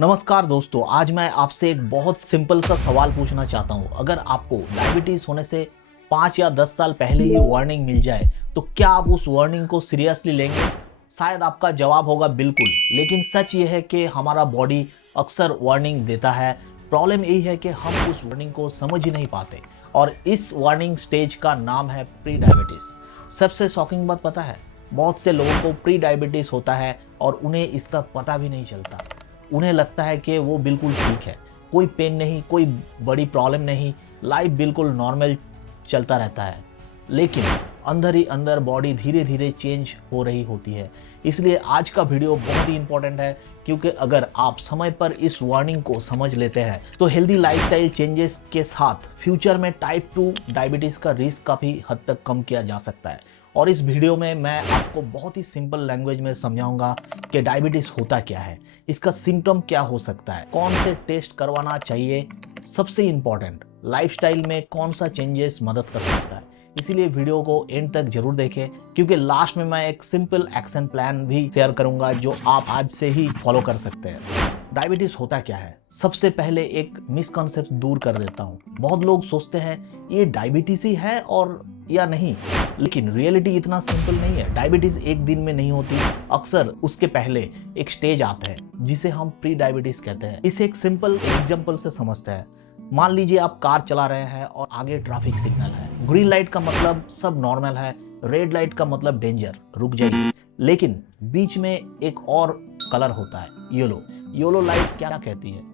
नमस्कार दोस्तों, आज मैं आपसे एक बहुत सिंपल सा सवाल पूछना चाहता हूँ। अगर आपको डायबिटीज होने से 5 या 10 साल पहले ही वार्निंग मिल जाए तो क्या आप उस वार्निंग को सीरियसली लेंगे? शायद आपका जवाब होगा बिल्कुल। लेकिन सच ये है कि हमारा बॉडी अक्सर वार्निंग देता है। प्रॉब्लम यही है कि हम उस वार्निंग को समझ ही नहीं पाते और इस वार्निंग स्टेज का नाम है प्री डायबिटीज। सबसे शॉकिंग बात पता है, बहुत से लोगों को प्री डायबिटीज होता है और उन्हें इसका पता भी नहीं चलता। उन्हें लगता है कि वो बिल्कुल ठीक है, कोई पेन नहीं, कोई बड़ी प्रॉब्लम नहीं, लाइफ बिल्कुल नॉर्मल चलता रहता है। लेकिन अंदर ही अंदर बॉडी धीरे धीरे चेंज हो रही होती है। इसलिए आज का वीडियो बहुत ही इंपॉर्टेंट है, क्योंकि अगर आप समय पर इस वार्निंग को समझ लेते हैं तो हेल्दी लाइफस्टाइल चेंजेस के साथ फ्यूचर में टाइप 2 डायबिटीज का रिस्क काफ़ी हद तक कम किया जा सकता है। और इस वीडियो में मैं आपको बहुत ही सिंपल लैंग्वेज में समझाऊंगा कि डायबिटीज होता क्या है, इसका सिम्टम क्या हो सकता है, कौन से टेस्ट करवाना चाहिए, सबसे इंपॉर्टेंट लाइफस्टाइल में कौन सा चेंजेस मदद कर सकता है। इसीलिए वीडियो को एंड तक जरूर देखें, क्योंकि लास्ट में मैं एक सिंपल एक्शन प्लान भी शेयर करूंगा जो आप आज से ही फॉलो कर सकते हैं। डायबिटीज होता क्या है, सबसे पहले एक मिसकॉन्सेप्ट दूर कर देता हूँ। बहुत लोग सोचते हैं ये डायबिटीज ही है और या नहीं, लेकिन रियलिटी इतना सिंपल नहीं है। डायबिटीज एक दिन में नहीं होती, अक्सर उसके पहले एक स्टेज आता है जिसे हम प्री डायबिटीज कहते हैं। इसे एक सिंपल एग्जांपल से समझते हैं। मान लीजिए आप कार चला रहे हैं और आगे ट्रैफिक सिग्नल है। ग्रीन लाइट का मतलब सब नॉर्मल है, रेड लाइट का मतलब डेंजर, रुक जाइए। लेकिन बीच में एक और कलर होता है, येलो। येलो लाइट क्या कहती है?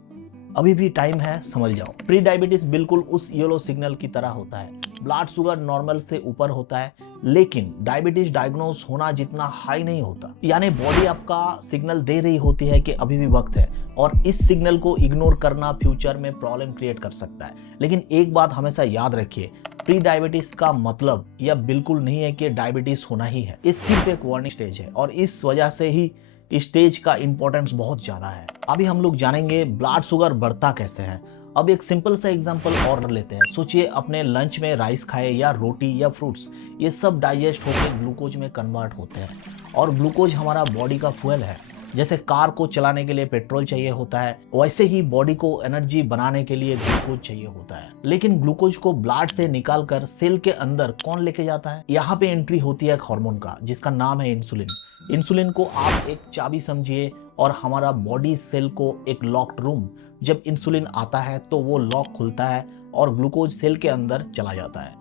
अभी भी टाइम है, समझ जाओ। प्री डायबिटीज बिल्कुल उस येलो सिग्नल की तरह होता है। ब्लड शुगर नॉर्मल से ऊपर होता है, लेकिन डायबिटीज डायग्नोज होना जितना हाई नहीं होता। यानी बॉडी आपका सिग्नल दे रही होती है कि अभी भी वक्त है, और इस सिग्नल को इग्नोर करना फ्यूचर में प्रॉब्लम क्रिएट कर सकता है। लेकिन एक बात हमेशा याद रखिए, प्री डायबिटीज का मतलब यह बिल्कुल नहीं है कि डायबिटीज होना ही है। ये सिर्फ एक वार्निंग स्टेज है और इस वजह से ही स्टेज का इंपॉर्टेंस बहुत ज्यादा है। अभी हम लोग जानेंगे ब्लड शुगर बढ़ता कैसे है। अब एक सिंपल सा एग्जांपल और लेते हैं। सोचिए अपने लंच में राइस खाए या रोटी या फ्रूट्स, ये सब डाइजेस्ट होकर ग्लूकोज में कन्वर्ट होते हैं। और ग्लूकोज हमारा बॉडी का फ्यूल है। जैसे कार को चलाने के लिए पेट्रोल चाहिए होता है, वैसे ही बॉडी को एनर्जी बनाने के लिए ग्लूकोज चाहिए होता है। लेकिन ग्लूकोज को ब्लड से निकालकर सेल के अंदर कौन लेके जाता है? यहाँ पे एंट्री होती है एक हार्मोन का, जिसका नाम है इंसुलिन। इंसुलिन को आप एक चाबी समझिए और हमारा बॉडी सेल को एक लॉक्ड रूम। जब इंसुलिन आता है तो वो लॉक खुलता है और ग्लूकोज सेल के अंदर चला जाता है।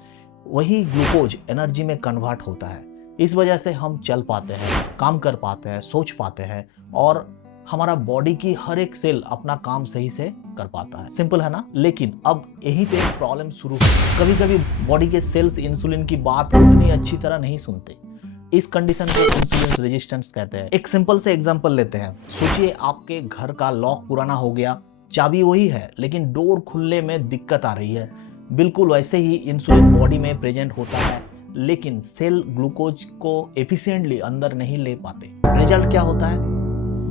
वही ग्लूकोज एनर्जी में कन्वर्ट होता है। इस वजह से हम चल पाते हैं, काम कर पाते हैं, सोच पाते हैं, और हमारा बॉडी की हर एक सेल अपना काम सही से कर पाता है। सिंपल है ना? लेकिन अब यहीं पे एक प्रॉब्लम शुरू होती है। कभी कभी बॉडी के सेल्स इंसुलिन की बात उतनी अच्छी तरह नहीं सुनते। इस कंडीशन को इंसुलिन रेजिस्टेंस कहते हैं। एक सिंपल से एग्जांपल लेते हैं। सोचिए आपके घर का लॉक पुराना हो गया, चाबी वही है, लेकिन डोर खुलने में दिक्कत आ रही है। बिल्कुल वैसे ही इंसुलिन बॉडी में प्रेजेंट होता है, लेकिन सेल ग्लूकोज को एफिशिएंटली अंदर नहीं ले पाते। रिजल्ट क्या होता है?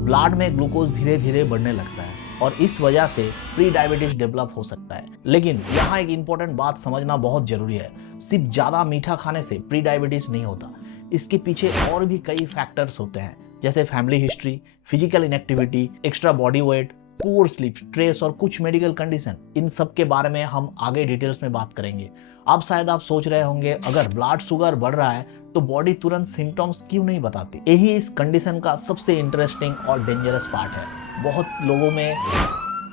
ब्लड में ग्लूकोज धीरे धीरे बढ़ने लगता है और इस वजह से प्री डायबिटीज डेवलप हो सकता है। लेकिन यहाँ एक इंपॉर्टेंट बात समझना बहुत जरूरी है। सिर्फ ज्यादा मीठा खाने से प्री डायबिटीज नहीं होता। इसके पीछे और भी कई फैक्टर्स होते हैं, जैसे family history, physical inactivity, extra body weight, poor sleep, stress और कुछ मेडिकल कंडीशन। इन सब के बारे में हम आगे डिटेल्स में बात करेंगे। अब शायद आप सोच रहे होंगे, अगर ब्लड शुगर बढ़ रहा है तो बॉडी तुरंत सिम्टम्स क्यों नहीं बताती? यही इस कंडीशन का सबसे इंटरेस्टिंग और डेंजरस पार्ट है। बहुत लोगों में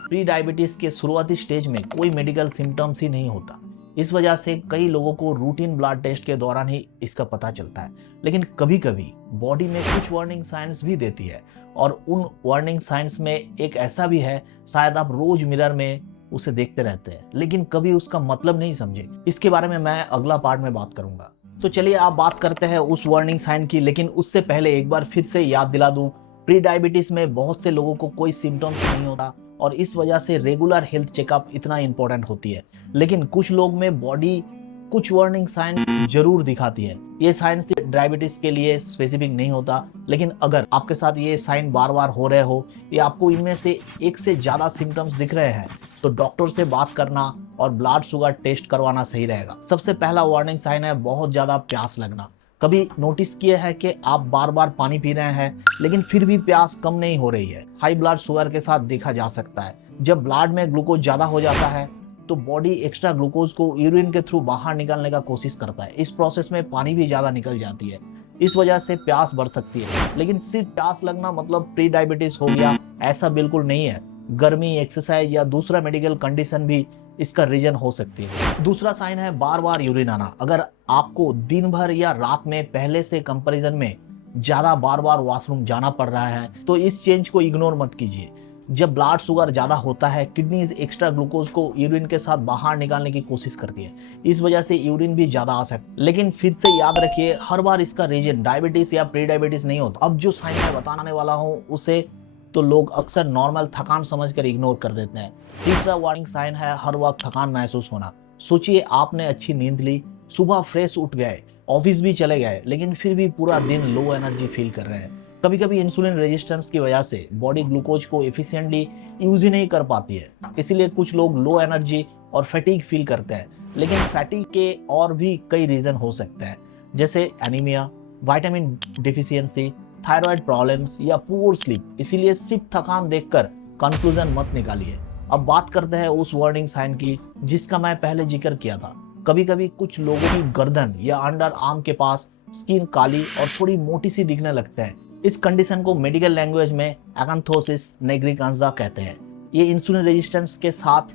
प्री डायबिटीज के शुरुआती स्टेज में कोई मेडिकल सिम्टम्स ही नहीं होता। इस वजह से कई लोगों को रूटीन ब्लड टेस्ट के दौरान ही इसका पता चलता है। लेकिन कभी कभी बॉडी में कुछ वार्निंग साइंस भी देती है, और उन वार्निंग साइंस में एक ऐसा भी है, शायद आप रोज मिरर में उसे देखते रहते हैं लेकिन कभी उसका मतलब नहीं समझे। इसके बारे में मैं अगला पार्ट में बात करूंगा। तो चलिए आप बात करते हैं उस वार्निंग साइन की। लेकिन उससे पहले एक बार फिर से याद दिला दूं, प्री डायबिटीज में बहुत से लोगों को कोई सिम्टम्स नहीं होता और इस वजह से रेगुलर हेल्थ चेकअप इतना इंपॉर्टेंट होती है। लेकिन कुछ लोग में बॉडी कुछ वार्निंग साइन जरूर दिखाती है। ये साइन सिर्फ डायबिटीज के लिए स्पेसिफिक नहीं होता, लेकिन अगर आपके साथ ये साइन बार बार हो रहे हो या आपको इनमें से एक से ज्यादा सिम्टम्स दिख रहे हैं तो डॉक्टर से बात करना और ब्लड शुगर टेस्ट करवाना सही रहेगा। सबसे पहला वार्निंग साइन है बहुत ज्यादा प्यास लगना। कभी नोटिस किया है कि आप बार बार पानी पी रहे हैं लेकिन फिर भी प्यास कम नहीं हो रही है? हाई ब्लड शुगर के साथ देखा जा सकता है। जब ब्लड में ग्लूकोज ज्यादा हो जाता है तो बॉडी एक्स्ट्रा ग्लूकोज को यूरिन के थ्रू बाहर निकालने का कोशिश करता है। इस प्रोसेस में पानी भी ज्यादा निकल जाती है। इस वजह से प्यास बढ़ सकती है। लेकिन सिर्फ प्यास लगना मतलब प्री डायबिटीज हो गया, ऐसा बिल्कुल नहीं है। गर्मी, एक्सरसाइज या दूसरा मेडिकल कंडीशन भी इसका रीजन हो सकती है। दूसरा साइन है बार बार यूरिन आना। अगर आपको दिन भर या रात में पहले से कंपैरिजन में ज्यादा बार बार वॉशरूम जाना पड़ रहा है तो इस चेंज को इग्नोर मत कीजिए। जब ब्लड शुगर ज्यादा होता है, किडनीज एक्स्ट्रा ग्लूकोज को यूरिन के साथ बाहर निकालने की कोशिश करती है। इस वजह से यूरिन भी ज्यादा आ सकता है। लेकिन फिर से याद रखिए, हर बार इसका रीजन डायबिटीज या प्री डायबिटीज नहीं होता। अब जो साइन मैं बताने वाला हूँ उसे तो लोग अक्सर नॉर्मल थकान समझकर इग्नोर कर देते हैं। तीसरा वार्निंग साइन है हर वक्त थकान महसूस होना। सोचिए, आपने अच्छी नींद ली, सुबह फ्रेश उठ गए, ऑफिस भी चले गए, लेकिन फिर भी पूरा दिन लो एनर्जी फील कर रहे हैं। कभी कभी इंसुलिन रेजिस्टेंस की वजह से बॉडी ग्लूकोज को एफिशिएंटली यूज ही नहीं कर पाती है। इसीलिए कुछ लोग लो एनर्जी और फैटीग फील करते हैं। लेकिन फैटीग के और भी कई रीजन हो सकते हैं, जैसे anaemia, vitamin deficiency, thyroid problems या पुअर स्लीप। इसीलिए सिर्फ थकान देखकर कंक्लूजन मत निकालिए। अब बात करते हैं उस वार्निंग साइन की जिसका मैं पहले जिक्र किया था। कभी कभी कुछ लोगों की गर्दन या अंडर आर्म के पास स्किन काली और थोड़ी मोटी सी दिखने लगते हैं। इस कंडीशन को मेडिकल लैंग्वेज में एकांथोसिस निग्रिकांजा कहते हैं। ये इंसुलिन रेजिस्टेंस के साथ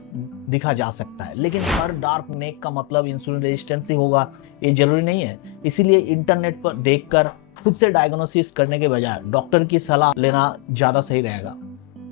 दिखा जा सकता है, लेकिन हर डार्क नेक का मतलब इंसुलिन रेजिस्टेंस ही होगा ये जरूरी नहीं है। इसीलिए इंटरनेट पर देखकर खुद से डायग्नोसिस करने के बजाय डॉक्टर की सलाह लेना ज्यादा सही रहेगा।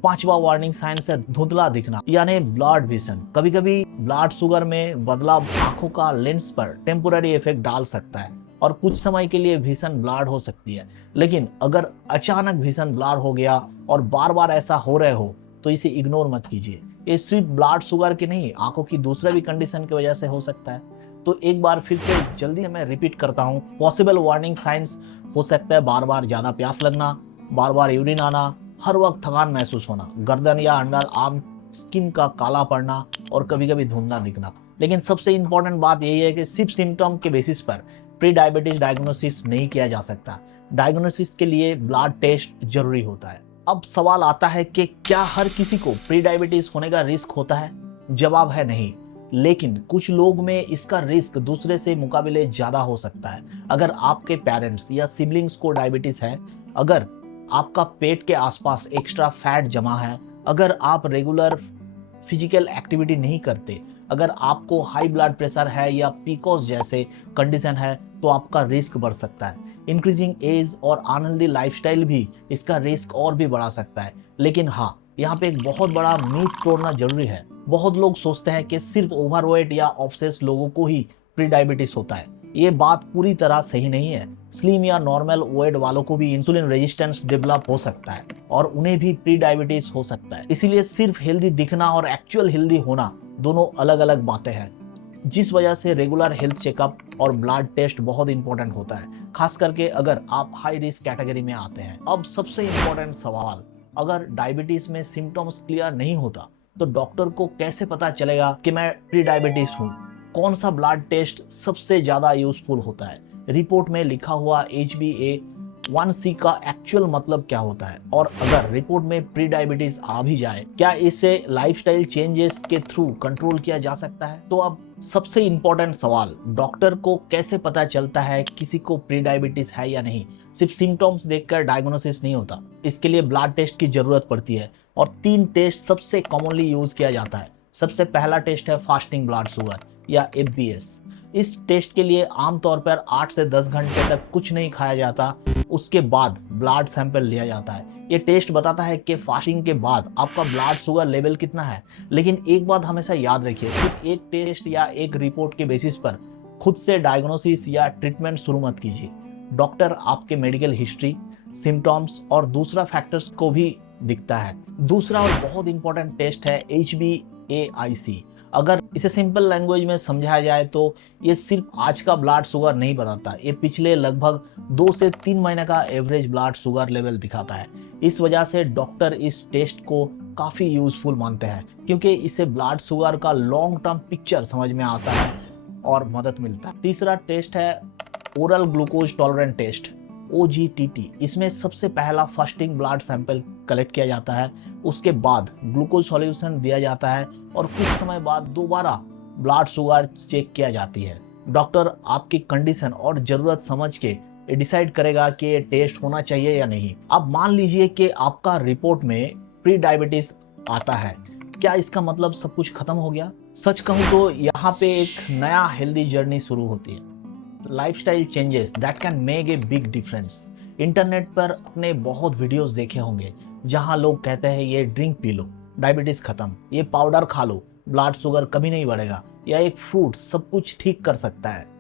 पांचवा वार्निंग साइन है धुंधला दिखना यानी ब्लड विजन। कभी कभी ब्लड शुगर में बदलाव आंखों का लेंस पर टेम्पोररी इफेक्ट डाल सकता है और कुछ समय के लिए भीषण ब्लड हो सकती है। लेकिन अगर अचानक भीषण ब्लड हो गया और बार बार ऐसा हो रहे हो तो इसे इग्नोर मत कीजिए। ये सिर्फ ब्लड शुगर की नहीं, आंखों की दूसरे भी कंडीशन की वजह से हो सकता है। तो एक बार फिर से जल्दी मैं रिपीट करता हूँ। पॉसिबल वार्निंग साइंस हो सकता है बार बार ज्यादा प्यास लगना, बार बार यूरिन आना, हर वक्त थकान महसूस होना, गर्दन या अंडर आर्म स्किन का काला पड़ना और कभी कभी धुंधला दिखना। लेकिन सबसे इंपॉर्टेंट बात यही है कि सिर्फ सिम्टम के बेसिस पर प्री डायबिटीज डायग्नोसिस नहीं किया जा सकता। डायग्नोसिस के लिए ब्लड टेस्ट जरूरी होता है। अब सवाल आता है कि क्या हर किसी को प्री डायबिटीज होने का रिस्क होता है? जवाब है नहीं, लेकिन कुछ लोग में इसका रिस्क दूसरे से मुकाबले ज्यादा हो सकता है। अगर आपके पेरेंट्स या सिबलिंग्स को डायबिटीज है, अगर आपका पेट के आसपास एक्स्ट्रा फैट जमा है, अगर आप रेगुलर फिजिकल एक्टिविटी नहीं करते, अगर आपको हाई ब्लड प्रेशर है या पीकोस जैसे कंडीशन है तो आपका रिस्क बढ़ सकता है। इंक्रीजिंग एज और अनहेल्दी लाइफस्टाइल भी इसका रिस्क और भी बढ़ा सकता है। लेकिन हाँ, यहाँ पे एक बहुत बड़ा मीथ तोड़ना जरूरी है। बहुत लोग सोचते हैं कि सिर्फ ओवरवेट या ऑब्सेस लोगों को ही प्री डायबिटीज होता है। ये बात पूरी तरह सही नहीं है। स्लिम या नॉर्मल वेट वालों को भी इंसुलिन रेजिस्टेंस डेवलप हो सकता है और उन्हें भी प्री डायबिटीज हो सकता है। इसीलिए सिर्फ हेल्दी दिखना और एक्चुअल हेल्दी होना दोनों अलग अलग बातें हैं, जिस वजह से रेगुलर हेल्थ चेकअप और ब्लड टेस्ट बहुत इंपॉर्टेंट होता है, खास करके अगर आप हाई रिस्क कैटेगरी में आते हैं। अब सबसे इंपॉर्टेंट सवाल, अगर डायबिटीज में सिम्टम्स क्लियर नहीं होता तो डॉक्टर को कैसे पता चलेगा कि मैं प्री डायबिटीज हूँ? कौन सा ब्लड टेस्ट सबसे ज्यादा यूजफुल होता है? रिपोर्ट में लिखा हुआ HbA1c का एक्चुअल मतलब क्या होता है? और अगर रिपोर्ट में प्री डायबिटीज आ भी जाए, क्या इसे लाइफस्टाइल चेंजेस के थ्रू कंट्रोल किया जा सकता है? तो अब सबसे इंपॉर्टेंट सवाल, डॉक्टर को कैसे पता चलता है किसी को प्री डायबिटीज है या नहीं? सिर्फ सिम्टम्स देखकर डायग्नोसिस नहीं होता, इसके लिए ब्लड टेस्ट की जरूरत पड़ती है और 3 टेस्ट सबसे कॉमनली यूज किया जाता है। सबसे पहला टेस्ट है फास्टिंग ब्लड शुगर या FBS। इस टेस्ट के लिए आमतौर पर 8 से 10 घंटे तक कुछ नहीं खाया जाता, उसके बाद ब्लड सैंपल लिया जाता है। ये टेस्ट बताता है कि फास्टिंग के बाद आपका ब्लड शुगर लेवल कितना है। लेकिन एक बात हमेशा याद रखिए, सिर्फ एक टेस्ट या एक रिपोर्ट के बेसिस पर खुद से डायग्नोसिस या ट्रीटमेंट शुरू मत कीजिए। डॉक्टर आपके मेडिकल हिस्ट्री, सिम्टम्स और दूसरा फैक्टर्स को भी दिखता है। दूसरा और बहुत इंपॉर्टेंट टेस्ट है HbA1c। अगर इसे सिंपल लैंग्वेज में समझाया जाए तो ये सिर्फ आज का ब्लड शुगर नहीं बताता, ये पिछले लगभग 2 से 3 महीने का एवरेज ब्लड शुगर लेवल दिखाता है। इस वजह से डॉक्टर इस टेस्ट को काफ़ी यूजफुल मानते हैं, क्योंकि इससे ब्लड शुगर का लॉन्ग टर्म पिक्चर समझ में आता है और मदद मिलता है। तीसरा टेस्ट है oral glucose tolerant test OGTT। इसमें सबसे पहला फास्टिंग ब्लड सैंपल कलेक्ट किया जाता है, उसके बाद ग्लूकोज सॉल्यूशन दिया जाता है और कुछ समय बाद दोबारा ब्लड शुगर चेक किया जाती है। डॉक्टर आपकी कंडीशन और जरूरत समझ के डिसाइड करेगा कि ये टेस्ट होना चाहिए या नहीं। अब मान लीजिए कि आपका रिपोर्ट में प्री डायबिटीज आता है, क्या इसका मतलब सब कुछ खत्म हो गया? सच कहूँ तो यहाँ पे एक नया हेल्दी जर्नी शुरू होती है। Lifestyle changes that can make a big difference. Internet पर अपने बहुत वीडियोस देखे होंगे जहां लोग कहते हैं ये ड्रिंक पी लो डायबिटीज खत्म, ये पाउडर खा लो ब्लड शुगर कभी नहीं बढ़ेगा, या एक फ्रूट सब कुछ ठीक कर सकता है।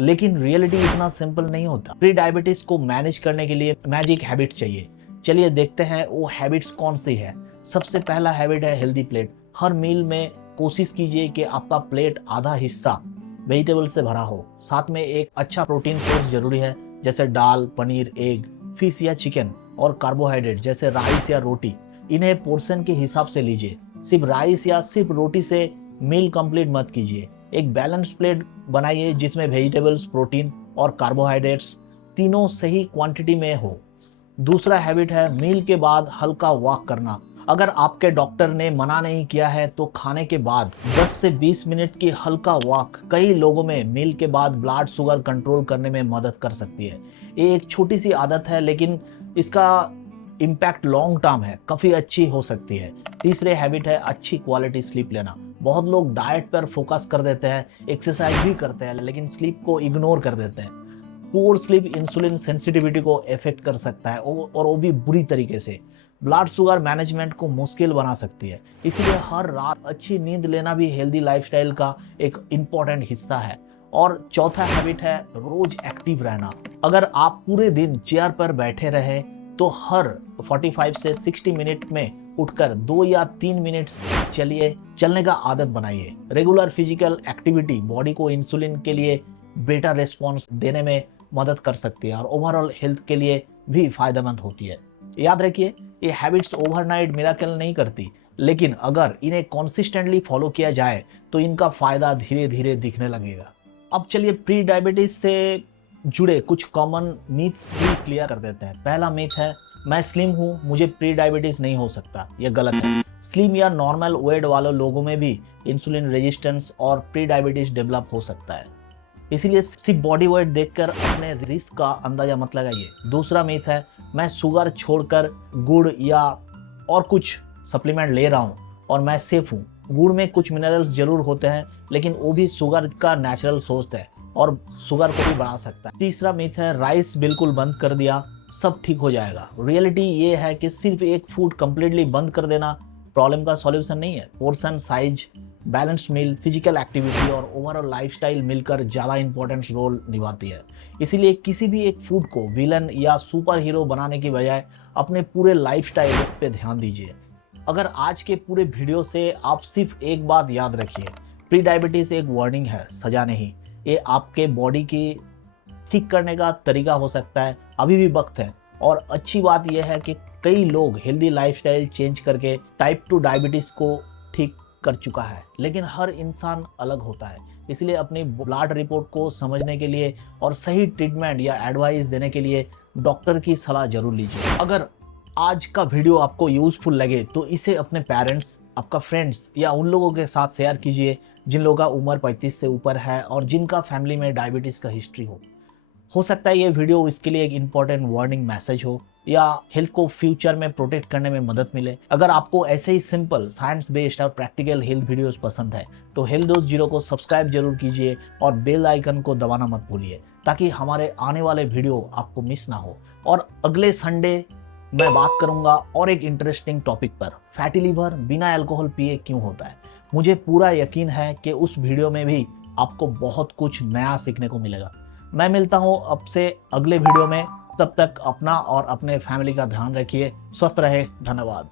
लेकिन रियलिटी इतना सिंपल नहीं होता। प्री डायबिटीज को मैनेज करने के लिए मैजिक हैबिट चाहिए। चलिए देखते हैं वो हैबिट्स कौन सी है। सबसे पहला हैबिट है हेल्दी प्लेट। हर मील में कोशिश कीजिए कि आपका प्लेट आधा हिस्सा वेजिटेबल से भरा हो। साथ में एक अच्छा प्रोटीन सोर्स जरूरी है, जैसे दाल, पनीर, एग, फिश या चिकन, और कार्बोहाइड्रेट जैसे राइस या रोटी। इन्हें पोर्शन के हिसाब से लीजिए। सिर्फ राइस या सिर्फ रोटी से मील कंप्लीट मत कीजिए। एक बैलेंस प्लेट बनाइए जिसमें वेजिटेबल्स, प्रोटीन और कार्बोहाइड्रेट्स तीनों सही क्वांटिटी में हो। दूसरा हैबिट है मील के बाद हल्का वॉक करना। अगर आपके डॉक्टर ने मना नहीं किया है तो खाने के बाद 10 से 20 मिनट की हल्का वॉक कई लोगों में मील के बाद ब्लड शुगर कंट्रोल करने में मदद कर सकती है। ये एक छोटी सी आदत है लेकिन इसका इम्पैक्ट लॉन्ग टर्म है, काफ़ी अच्छी हो सकती है। तीसरे हैबिट है अच्छी क्वालिटी स्लीप लेना। बहुत लोग डाइट पर फोकस कर देते हैं, एक्सरसाइज भी करते हैं लेकिन स्लीप को इग्नोर कर देते हैं। पुअर स्लीप इंसुलिन सेंसिटिविटी को इफेक्ट कर सकता है और वो भी बुरी तरीके से। ब्लड शुगर मैनेजमेंट को मुश्किल बना सकती है। इसीलिए हर रात अच्छी नींद लेना भी हेल्दी लाइफस्टाइल का एक इम्पॉर्टेंट हिस्सा है। और चौथा हैबिट है रोज एक्टिव रहना। अगर आप पूरे दिन चेयर पर बैठे रहे तो हर 45 से 60 मिनट में उठकर 2 या 3 मिनट चलिए। चलने का आदत बनाइए। रेगुलर फिजिकल एक्टिविटी बॉडी को इंसुलिन के लिए बेटर रिस्पॉन्स देने में मदद कर सकती है और ओवरऑल हेल्थ के लिए भी फायदेमंद होती है। याद रखिए, ये हैबिट्स ओवरनाइट मिरेकल नहीं करती, लेकिन अगर इन्हें कॉन्सिस्टेंटली फॉलो किया जाए तो इनका फायदा धीरे धीरे दिखने लगेगा। अब चलिए प्री डायबिटीज से जुड़े कुछ कॉमन मीथ्स भी क्लियर कर देते हैं। पहला मीथ है मैं स्लिम हूँ, मुझे प्री डायबिटीज नहीं हो सकता। यह गलत है। स्लिम या नॉर्मल वेट वाले लोगों में भी इंसुलिन रेजिस्टेंस और प्री डायबिटीज डेवलप हो सकता है, इसीलिए सिर्फ बॉडी वेट देखकर अपने रिस्क का अंदाजा मत लगाइए। दूसरा मीथ है मैं शुगर छोड़कर गुड़ या और कुछ सप्लीमेंट ले रहा हूँ और मैं सेफ हूँ। गुड़ में कुछ मिनरल्स जरूर होते हैं लेकिन वो भी शुगर का नेचुरल सोर्स है और शुगर को भी बढ़ा सकता है। तीसरा मीथ है राइस बिल्कुल बंद कर दिया सब ठीक हो जाएगा। रियलिटी ये है कि सिर्फ एक फूड कंप्लीटली बंद कर देना प्रॉब्लम का सॉल्यूशन नहीं है। पोर्शन साइज, बैलेंस्ड मील, फिजिकल एक्टिविटी और ओवरऑल लाइफस्टाइल मिलकर ज़्यादा इंपॉर्टेंट रोल निभाती है। इसीलिए किसी भी एक फूड को विलन या सुपर हीरो बनाने की बजाय अपने पूरे लाइफस्टाइल पे ध्यान दीजिए। अगर आज के पूरे वीडियो से आप सिर्फ एक बात याद रखिए, प्री डायबिटीज एक वार्निंग है, सजा नहीं। ये आपके बॉडी की ठीक करने का तरीका हो सकता है, अभी भी वक्त है। और अच्छी बात यह है कि कई लोग हेल्दी लाइफस्टाइल चेंज करके टाइप 2 डायबिटीज को ठीक कर चुका है, लेकिन हर इंसान अलग होता है। इसलिए अपनी ब्लड रिपोर्ट को समझने के लिए और सही ट्रीटमेंट या एडवाइस देने के लिए डॉक्टर की सलाह जरूर लीजिए। अगर आज का वीडियो आपको यूजफुल लगे तो इसे अपने पेरेंट्स, आपका फ्रेंड्स या उन लोगों के साथ शेयर कीजिए जिन लोगों का उम्र 35 से ऊपर है और जिनका फैमिली में डायबिटीज़ का हिस्ट्री हो सकता है ये वीडियो इसके लिए एक इम्पॉर्टेंट वार्निंग मैसेज हो या हेल्थ को फ्यूचर में प्रोटेक्ट करने में मदद मिले। अगर आपको ऐसे ही सिंपल साइंस बेस्ड और प्रैक्टिकल हेल्थ वीडियोस पसंद है तो हेल्थ डोज 0 को सब्सक्राइब जरूर कीजिए और बेल आइकन को दबाना मत भूलिए ताकि हमारे आने वाले वीडियो आपको मिस ना हो। और अगले संडे मैं बात करूंगा और एक इंटरेस्टिंग टॉपिक पर, फैटी लिवर बिना अल्कोहल पिए क्यों होता है। मुझे पूरा यकीन है कि उस वीडियो में भी आपको बहुत कुछ नया सीखने को मिलेगा। मैं मिलता हूं अब से अगले वीडियो में। तब तक अपना और अपने फैमिली का ध्यान रखिए। स्वस्थ रहे। धन्यवाद।